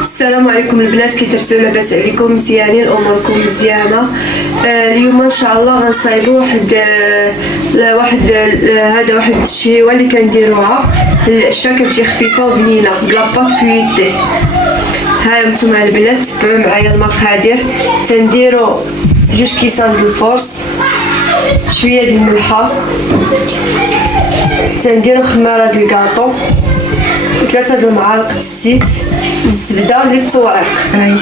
السلام عليكم البنات، كي درتو؟ لاباس عليكم؟ مزيانين؟ اموركم مزيانه؟ اليوم ان شاء الله غنصايبوا واحد الشيوه اللي كنديروها العشاء، كتجي خفيفه وبنينه بلا باط فويتي. ها نتوما البنات تبعوا معايا المقادير. تنديروا 2 كيسان د الفورس، شويه د الملحه، تنديروا خماره د الكاطو، 3 د المعالق الزيت، الزبده للتوريق. هاي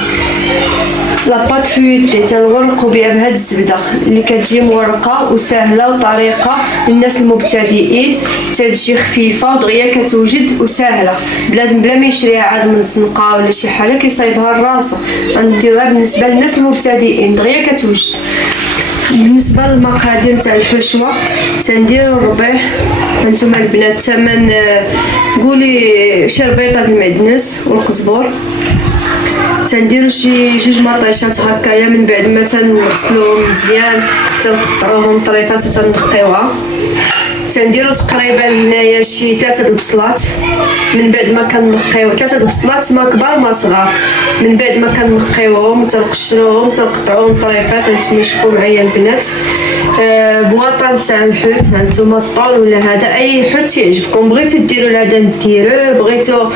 لاباط فويتي تنغرقوا بها بهاد الزبده اللي كتجي مورقه وسهله وطريقه للناس المبتدئين، تجي خفيفه ودغيا كتوجد وسهله، بلا ما يشريها عاد من الزنقه ولا شي حاجه كيصايبها لراسو. غنديروها بالنسبه للناس المبتدئين دغيا كتوجد. بالنسبه للمقادير تاع الحشوه تنديروا الربيع. هانتوما البنات ثمن قولي شي ربيطه د المعدنوس والقزبور. تنديروا شي 2 مطيشات هكايا، من بعد ما تنغسلوهم مزيان تنقطعوهم طريفات وتنقيوها. تنديروا تقريبا هنايا شي 3 البصلات، من بعد ما كنقيو 3 البصلات ما كبار ما صغار، من بعد ما كنقيوهم وتنقشروهم تنقطعوهم طريفات. هانتوما شوفوا معايا البنات. بواطه تاع الحوت، هانتوما الطون ولا هذا اي حوت يعجبكم، بغيتو ديروا لهذا ديروه، بغيتو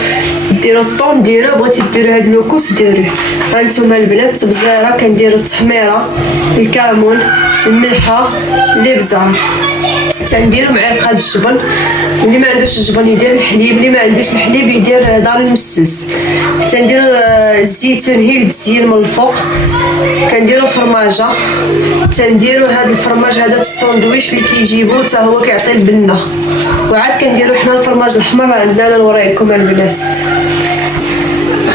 ديروا الطون ديروه، بغيتو ديروا هاد لوكوس ديروه. هانتوما البنات بزاره كنديروا التحميره، الكمون، الملحه، الابزار. تنديروا معلقه الجبن، اللي ما عندوش الجبن يدير الحليب، اللي ما عندوش الحليب يدير داري المسوس. تنديروا الزيتون هي تزين من الفوق. كنديروا فرماجه، تنديروا هذا الفرماج هذا الساندويتش اللي كيجيبوه حتى هو كيعطي البنه. وعاد كنديروا حنا الفرماج الاحمر عندنا، انا نوريكم البنات.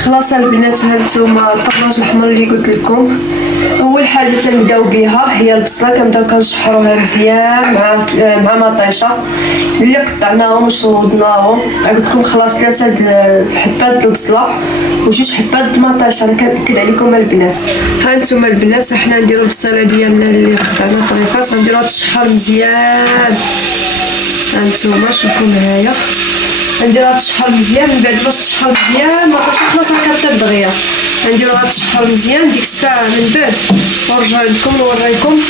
خلاص البنات هانتوما الفرماج الاحمر اللي قلت لكم. اول حاجه تنبداو بها هي البصله، كنبداو كنشحروها مزيان مع مطيشه اللي قطعناهم وشلضناهم. قلت لكم خلاص 3 الحبات البصله و2 حبات المطيشه، انا كنأكد عليكم البنات. هانتوما البنات حنا نديروا البصله ديالنا اللي قطعنا طريفات غنديروها تشحر مزيان. هانتوما شوفوا معايا، نديروها تشحر مزيان. من بعد ما تشحر مزيان مطيشه خلاص كتطيب دغيا، نديروها تشحر مزيان. ديك الساعه من بعد نرجع لكم نوريكم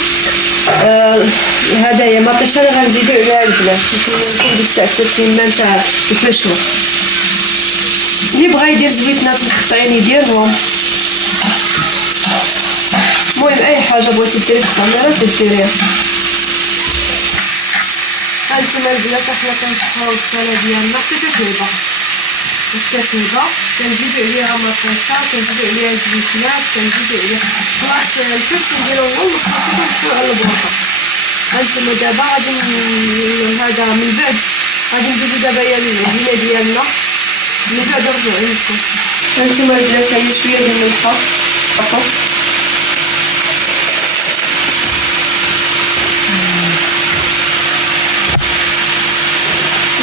هدايا مطيشه اللي غنزيدو عليها البنات. نوريكم ديك الساعه التتمه تاع الحشوه. اللي بغا يدير زويتنات مقطعين يديرهم، المهم اي حاجه بغيتي ديري في التمرات ديريها. هانتوما البنات حنا كنشحرو البصله ديالنا حتى تذوب، كنزيدو عليها مطيشه، كنزيدو عليها زويتنات، كنزيدو عليها واحد الفلفل كنديروهم ونحطو على البورطه. هانتوما دابا غادي هذا من بعد غادي نزيدو دابا العجينه ديالنا، من بعد نرجعو لكم. هانتوما البنات هي شويه ديال الملحه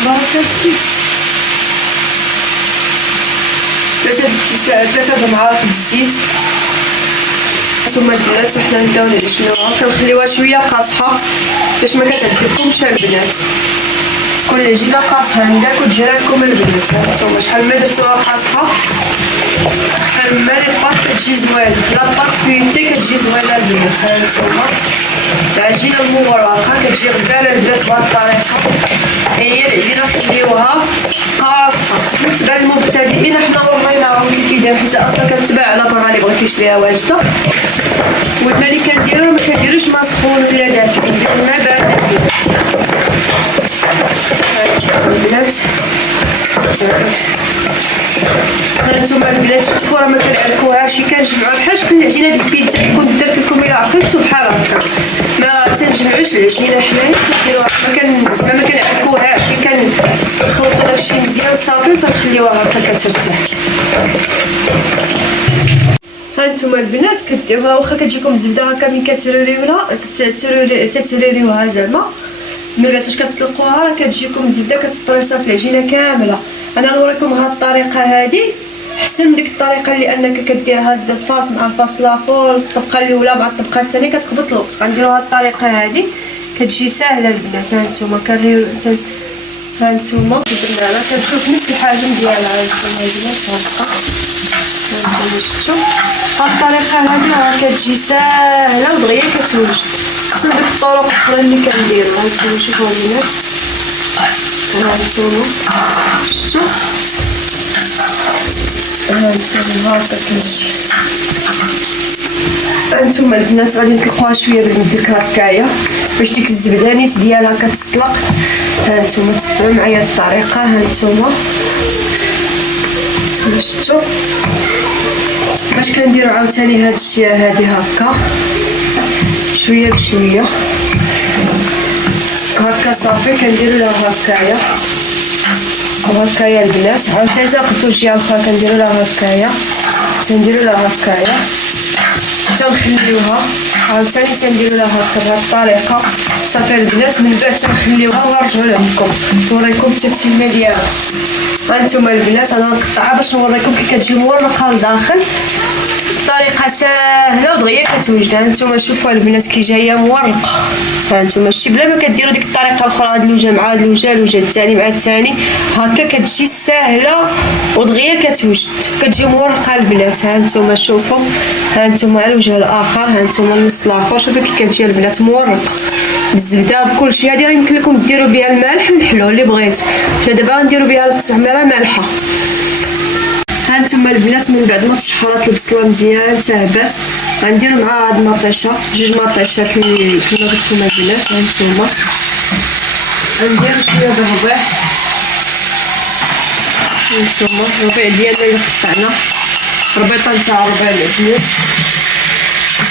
بركة السيف، 3 معالق الزيت. ثم البنات حنا نبداو نعجنوها، كنخليوها شويه قاصحه باش ما كتعذبكمش البنات، تكون العجينه قاصحه عندك وتجي لكم البنات. هانتوما شحال ما درتوها قاصحه شحال ما لاباط كتجي زوينه، لاباط فويتي كتجي زوينه البنات. هانتوما العجينه المغرقه كتجي غزاله البنات بهاد الطريقه. هي العجينه خليوها قاصحه بالنسبه للمبتدئين، حنا وريناهم كيف كيدير، حيت اصلا كتباع على برا اللي بغى كيشريها واجده. والماء اللي كنديرو ما كنديروش ما سخون ولا دافي، كنديرو الماء بارد البنات. هانتوما البنات شوفوا راه ما كنعرفوهاش، كنجمعوها بحال شكل العجينه ديال البيتزا اللي كنت درت لكم الى عقلتو بحال هكا. ما تنجمعوش العجينه حنايا كنديروها ما كنعرفوهاش، كنخلطوا داكشي مزيان صافي وتنخليوها هكا كترتاح. هانتوما البنات كديروها واخا كتجيكم الزبده هكا من تتروريوها زعما، من بعد فاش كتطلقوها راه كتجيكم الزبده كتبريصها في العجينه كامله. انا نوريكم هاد الطريقه هادي احسن من ديك الطريقه اللي انك كدير هاد الفاص مع الفاص الاخر، الطبقه الاولى مع الطبقه الثانيه كتخبط الوقت. غنديروا هاد الطريقه هادي كتجي ساهله البنات. هانتوما كنريو هانتوما درنا كتشوف نفس الحجم ديالها. هانتوما البنات هكا شفتوا هاد الطريقه هادي راه كتجي ساهله ودغيا كتوجد احسن ديك الطرق الاخرين اللي كنديرو. هانتوما شوفوا البنات، هانتوما شفتوا هانتوما هاكا كتجي. هانتوما البنات غادي نطلقوها شويه بالمدلك هكايا باش ديك الزبدانيت ديالها كتطلق. هانتوما تبعوا معايا الطريقه. هانتوما شفتوا باش كنديروا عاوتاني هاد الشيء هادي هكا شويه بشويه هكا صافي كنديروا لها هكايا وهكايا البنات. عاوتاني تاخدوا جهه اخرى كنديروا لها هكايا تنديروا لها هكايا تنخليوها عاوتاني تنديروا لها هكا بهاد الطريقه صافي البنات. من بعد تنخليوها ونرجعوا لعندكم نوريكم التتمه ديالها. هانتوما البنات انا نقطعها باش نوريكم كي كتجي مورقه لداخل. طريقه ساهله ودغيا كتوجد. هانتوما شوفوا البنات كي جايه مورقه. هانتوما شتي بلا ما كديروا ديك الطريقه الاخرى هاد الوجه مع هاد الوجه الثاني مع الثاني هكا كتجي ساهله ودغيا كتوجد كتجي مورقه البنات. هانتوما شوفوا هانتوما على الوجه الاخر. هانتوما النص الاخر شوفوا كي كتجي البنات مورقه بالزبده بكلشي. هادي راه يمكن لكم ديروا بها المالح والحلو اللي بغيتو. حنا دابا غنديروا بها التعميره مالحه. هانتوما البنات من بعد ما تشحرات البصله مزيان تهبات غنديروا مع هاد المطيشه جوج مطيشات اللي كما قلت لكم البنات. هانتوما غندير شويه د الربيع. هانتوما الربيع ديالنا اللي قطعنا ربيطه نتاع ربيع العدنوس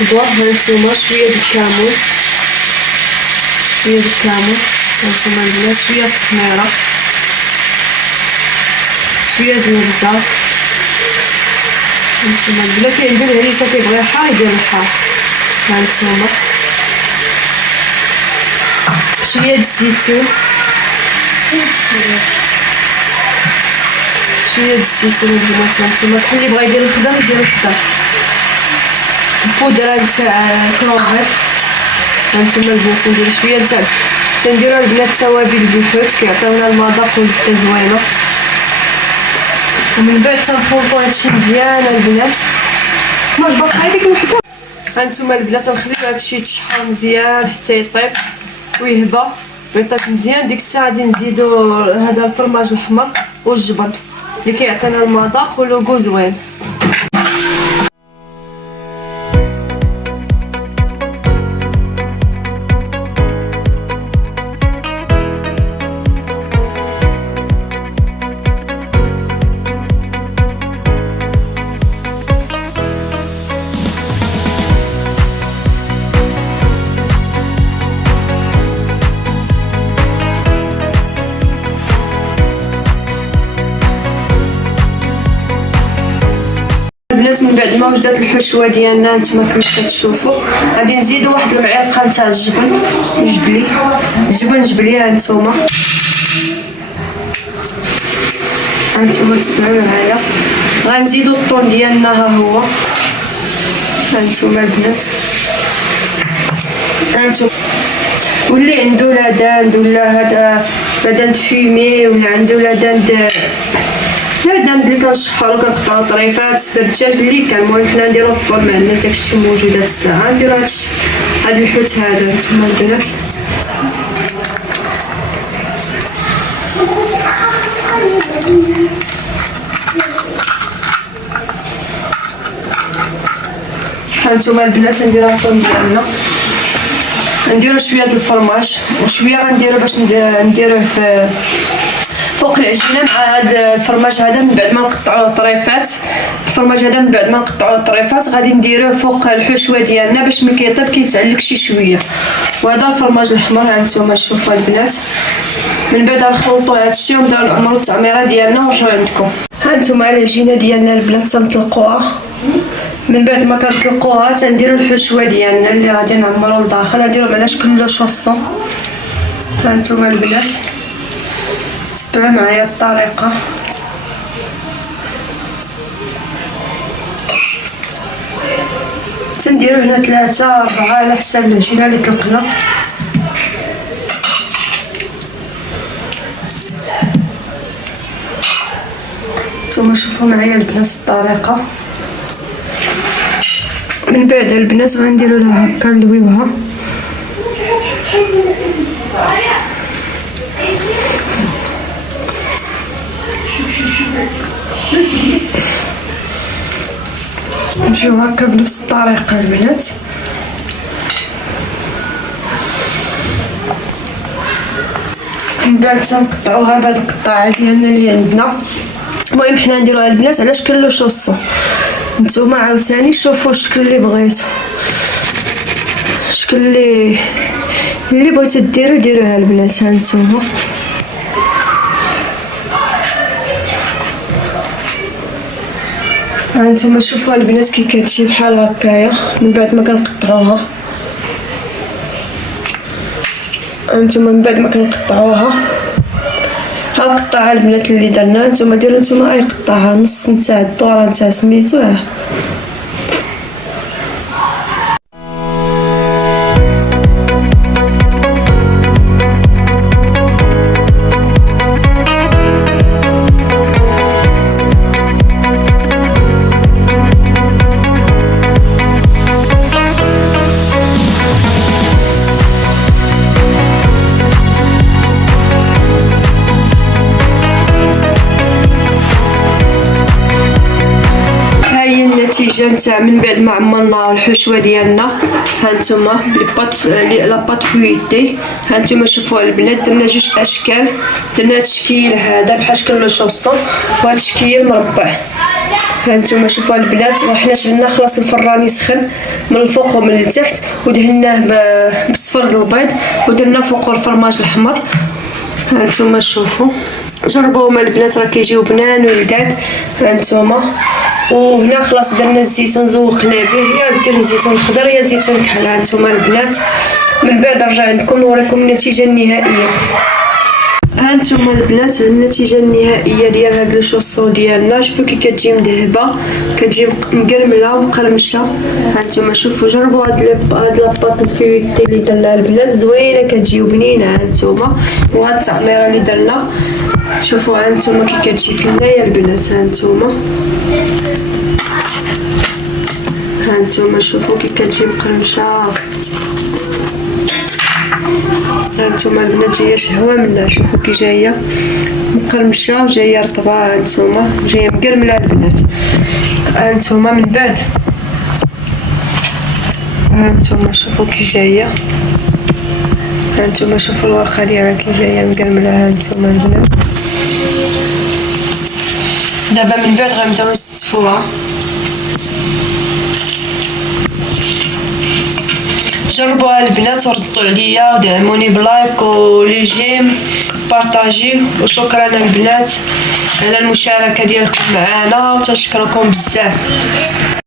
زبور. هانتوما شويه د الكمون هانتوما البنات شويه د التحميره شويه د البزار. هانتوما بلا كيعجبو الهريسه كيبغي الحار يدير الحار. هانتوما شويه د الزيتون البنات. هانتوما كل اللي بغا يدير الخضر يدير الخضر. البودره نتاع كروفيت. هانتوما البنات نديرو شويه نتاع تنديرو البنات توابل بوفوت كيعطيونا المذاق واللذه زوينه. ومن بعد تنخلطو هادشي مزيان البنات. واش باقا هذيك الوحده. هانتوما البنات نخليو هادشي يتشحر مزيان حتى يطيب ويهبى ويطيب مزيان. ديك الساعه غادي نزيدو هذا الفرماج الاحمر والجبن اللي كيعطينا المذاق ولوغو زوين. البنات من بعد ما وجدت الحشوه ديالنا نتوما كما كتشوفوا غادي نزيدو واحد المعلقه نتاع الجبن جبلي. هانتوما تبعوا معايا. غنزيدو الطون ديالنا ها هو. هانتوما البنات واللي عنده لا داند ولا هذا لا داند فيمي ولا عنده لا داند اللي كنشحرو كنقطعو طريفات الدجاج اللي كان. المهم حنا نديرو الطون ما عندناش داكشي موجود هاد الساعه. نديرو هادشي هاد الحوت هذا. نتوما البنات هانتوما البنات نديرو الطون ديالنا. نديرو شويه د الفرماج وشويه غنديرو باش نديروه في فوق العجينه مع هذا الفرماج هذا. من بعد ما نقطعوه طريفات الفرماج هذا من بعد ما نقطعوه طريفات غادي نديروه فوق الحشوه ديالنا باش ملي كيطيب كيتعلق شي شويه. وهذا الفرماج الاحمر. هانتوما شوفوا البنات من بعد غنخلطوا هادشي ونبداو نعمروا التعميره ديالنا ونرجعوا عندكم. هانتوما العجينه ديالنا البنات تنطلقوها. من بعد ما كنطلقوها تنديروا الحشوه ديالنا اللي غادي نعمروا لداخل. نديروا على شكل لو شوصون. هانتوما البنات تبعوا معايا الطريقه. تنديروا هنا 3 4 على حساب العجينه اللي طلقنا. نتوما شوفوا معايا البنات الطريقه. من بعد البنات غنديرو لها هكا اللويوها. نمشيو هكا بنفس الطريقة البنات. من بعد تنقطعوها بهاد القطاعة ديالنا اللي عندنا. المهم حنا نديروها البنات على شكل لو شوصو. نتوما عاوتاني شوفوا الشكل اللي بغيتو، الشكل اللي بغيتو ديروها البنات. ها نتوما هانتوما شوفوا البنات كي كتجي بحال هكايا من بعد ما كنقطعوها. هانتوما من بعد ما كنقطعوها ها القطعه البنات اللي درنا، نتوما ديروا نتوما اي قطعه نص نتاع الدوره نتاع سميتو. النتيجه نتاع من بعد ما عمرنا الحشوه ديالنا. هانتوما لاباط فويتي. هانتوما شوفوا البنات درنا جوج اشكال. درنا هاد الشكل هذا بحال شكل لو شوصون وهاد الشكل مربع. هانتوما شوفوا البنات وحنا شعلنا خلاص الفران يسخن من الفوق ومن التحت ودهناه بالصفر البيض ودرنا فوقو الفرماج الاحمر. هانتوما شوفوا جربوهم البنات راه كيجيو بنان ولذاذ. هانتوما وهنا خلاص درنا الزيتون زوقنا به، يا دير الزيتون الخضر يا زيتون الكحل. هانتوما البنات من بعد نرجع عندكم نوريكم النتيجه النهائيه. هانتوما البنات النتيجه النهائيه ديال هاد الشوصو ديالنا. شوفوا كي كتجي مذهبه كتجي مقرمله ومقرمشه. هانتوما شوفوا جربوا هاد لاباط فيوتي اللي درنا البنات زوينه كتجي بنينه. هانتوما وهاد التعميره اللي درنا شوفوا هانتوما كي كتجي في النهايه البنات. هانتوما شوفوا كي كتجي مقرمشه. هانتوما البنات جايه شهوه منها. شوفوا كي جايه مقرمشه وجايه رطبه. هانتوما جايه مقرمله البنات. هانتوما من بعد هانتوما شوفوا كي جايه. هانتوما شوفوا الورقه ديالها كي جايه مقرمله. هانتوما البنات دابا من بعد غنبداو نستفوها. جربوها البنات وردوا عليا ودعموني بلايك ولي جيم بارطاجيو. وشكرا البنات على المشاركه ديالكم معنا وتشكركم بزاف.